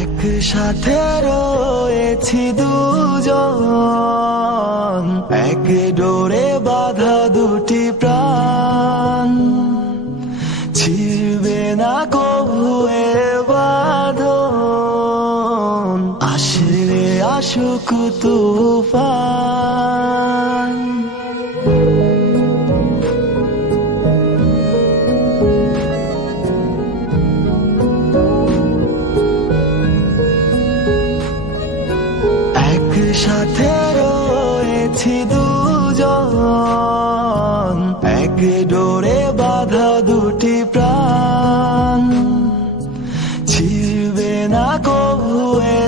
একসাথে রয়েছি দুজন, এক ডোরে বাঁধা দুটি প্রাণ, ছিড়বে না কভু এ বাঁধন, আসলে আসুক তুফান। একসাথে রয়েছি দুজন, এক ডোরে বাঁধা দুটি প্রাণ, ছিড়বে না কভু এ